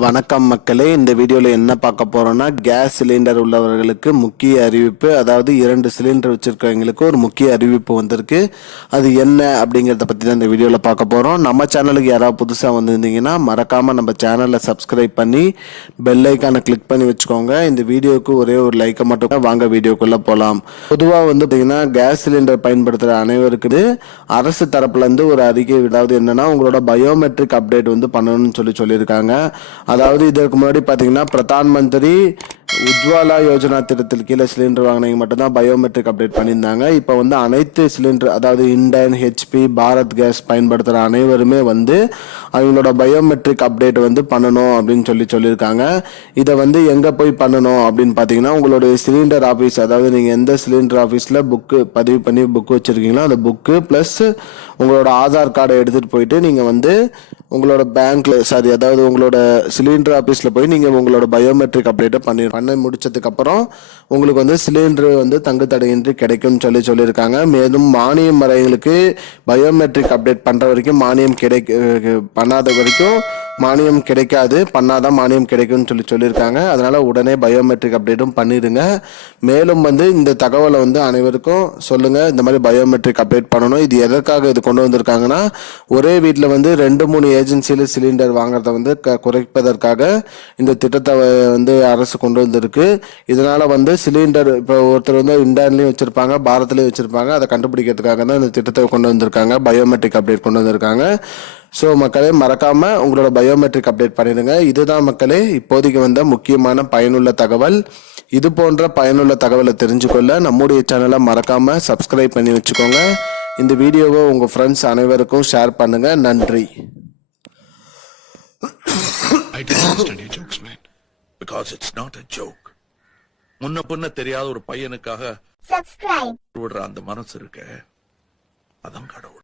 வணக்கம் மக்களே, இந்த வீடியோவில் என்ன பார்க்க போறோம்னா கேஸ் சிலிண்டர் உள்ளவர்களுக்கு முக்கிய அறிவிப்பு. அதாவது 2 சிலிண்டர் வச்சிருக்கவங்களுக்கு ஒரு முக்கிய அறிவிப்பு வந்திருக்கு. அது என்ன அப்படிங்கிறத பற்றி தான் இந்த வீடியோவில் பார்க்க போகிறோம். நம்ம சேனலுக்கு யாராவது புதுசாக வந்திருந்தீங்கன்னா மறக்காமல் நம்ம சேனலை சப்ஸ்கிரைப் பண்ணி பெல் ஐக்கானை கிளிக் பண்ணி வச்சுக்கோங்க. இந்த வீடியோவுக்கு ஒரே ஒரு லைக்கை மட்டும் வாங்க வீடியோக்குள்ளே போகலாம். பொதுவாக வந்து பார்த்தீங்கன்னா கேஸ் சிலிண்டர் பயன்படுத்துகிற அனைவருக்கு அரசு தரப்புலேருந்து ஒரு அறிக்கை, அதாவது என்னன்னா உங்களோட பயோமெட்ரிக் அப்டேட் வந்து பண்ணணும்னு சொல்லியிருக்காங்க. அதாவது இதற்கு முன்னாடி பார்த்தீங்கன்னா பிரதான் மந்திரி உஜ்வாலா யோஜனா திட்டத்தில் கீழே சிலிண்டர் வாங்கினவங்க மட்டும்தான் பயோமெட்ரிக் அப்டேட் பண்ணியிருந்தாங்க. இப்போ வந்து அனைத்து சிலிண்டர், அதாவது இண்டேன், ஹெச்பி, பாரத் கேஸ் பயன்படுத்துகிற அனைவருமே வந்து அவங்களோட பயோமெட்ரிக் அப்டேட் வந்து பண்ணணும் அப்படின்னு சொல்லியிருக்காங்க. இதை வந்து எங்கே போய் பண்ணணும் அப்படின்னு பார்த்தீங்கன்னா உங்களுடைய சிலிண்டர் ஆஃபீஸ், அதாவது நீங்கள் எந்த சிலிண்டர் ஆஃபீஸில் புக்கு பதிவு பண்ணி புக்கு வச்சுருக்கீங்களோ அந்த புக்கு ப்ளஸ் உங்களோட ஆதார் கார்டை எடுத்துகிட்டு போயிட்டு நீங்கள் வந்து உங்களோட பேங்க்கில் அதாவது உங்களோட சிலிண்டர் ஆஃபீஸில் போய் நீங்கள் உங்களோட பயோமெட்ரிக் அப்டேட்டை பண்ண முடிச்சதுக்கப்புறம் உங்களுக்கு வந்து சிலிண்டர் வந்து தங்கு தடையின்றி கிடைக்கும்னு சொல்லியிருக்காங்க. மேலும் மானியம் வரைகளுக்கு பயோமெட்ரிக் அப்டேட் பண்ணுற வரைக்கும் மானியம் பண்ணாத வரைக்கும் மானியம் கிடைக்காது, பண்ணாதான் மானியம் கிடைக்கும்னு சொல்லியிருக்காங்க. அதனால உடனே பயோமெட்ரிக் அப்டேட்டும் பண்ணிடுங்க. மேலும் வந்து இந்த தகவலை வந்து அனைவருக்கும் சொல்லுங்க, இந்த மாதிரி பயோமெட்ரிக் அப்டேட் பண்ணணும். இது எதற்காக இது கொண்டு வந்திருக்காங்கன்னா ஒரே வீட்டில் வந்து 2-3 ஏஜென்சியில் சிலிண்டர் வாங்குறத வந்து குறைப்பதற்காக இந்த திட்டத்தை வந்து அரசு கொண்டு வந்திருக்கு. இதனால வந்து சிலிண்டர் இப்போ ஒருத்தர் வந்து இண்டான்லையும் வச்சிருப்பாங்க, பாரத்லையும் வச்சிருப்பாங்க, அதை கண்டுபிடிக்கிறதுக்காக தான் இந்த திட்டத்தை கொண்டு வந்திருக்காங்க, பயோமெட்ரிக் அப்டேட் கொண்டு வந்திருக்காங்க. ஸோ மக்களே, மறக்காம உங்களோட பயோமெட்ரிக் அப்டேட் பண்ணிடுங்க. இதுதான் மக்களே இப்போதைக்கு வந்த முக்கியமான பயனுள்ள தகவல். இது போன்ற பயனுள்ள தகவலை தெரிஞ்சுக்கொள்ள நம்முடைய சேனலை மறக்காம சப்ஸ்கிரைப் பண்ணி வச்சுக்கோங்க. இந்த வீடியோவை உங்க ஃப்ரெண்ட்ஸ் அனைவருக்கும் ஷேர் பண்ணுங்க. நன்றி. I don't understand your jokes, man. Because it's not a joke. முன்ன பின்ன தெரியாத ஒரு பையனுக்காக விடுற அந்த மனசு இருக்க, அதான் கடவுள்.